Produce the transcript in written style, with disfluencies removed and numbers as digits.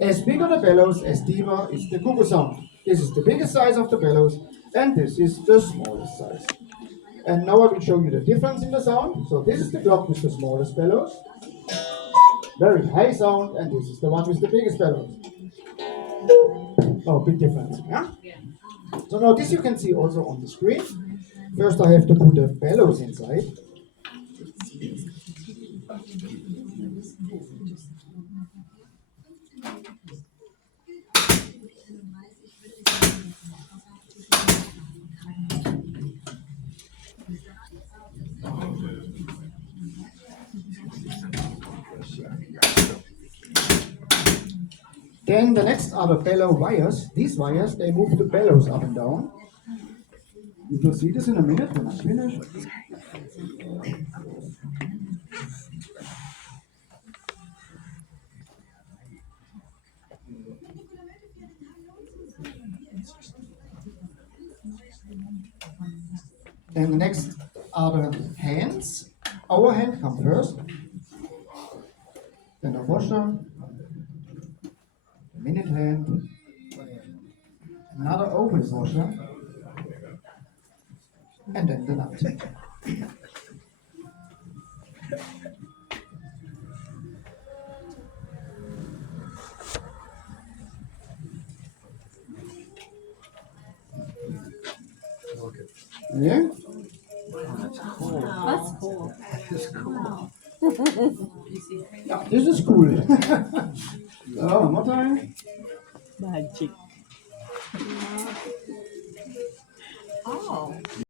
As bigger the bellows, as deeper is the cuckoo sound. This is the biggest size of the bellows, and this is the smallest size. And now I will show you the difference in the sound. So this is the clock with the smallest bellows, very high sound, and this is the one with the biggest bellows. Oh, big difference, yeah? So now this you can see also on the screen. First I have to put the bellows inside. Then the next are the bellow wires. These wires, they move the bellows up and down. You will see this in a minute when I finish. Then the next are the hands. Our hand comes first. Then the washer, the minute hand, another open washer, and then the nut. Yeah? That's cool. Yeah, this is cool. So, one more time. Magic. Oh.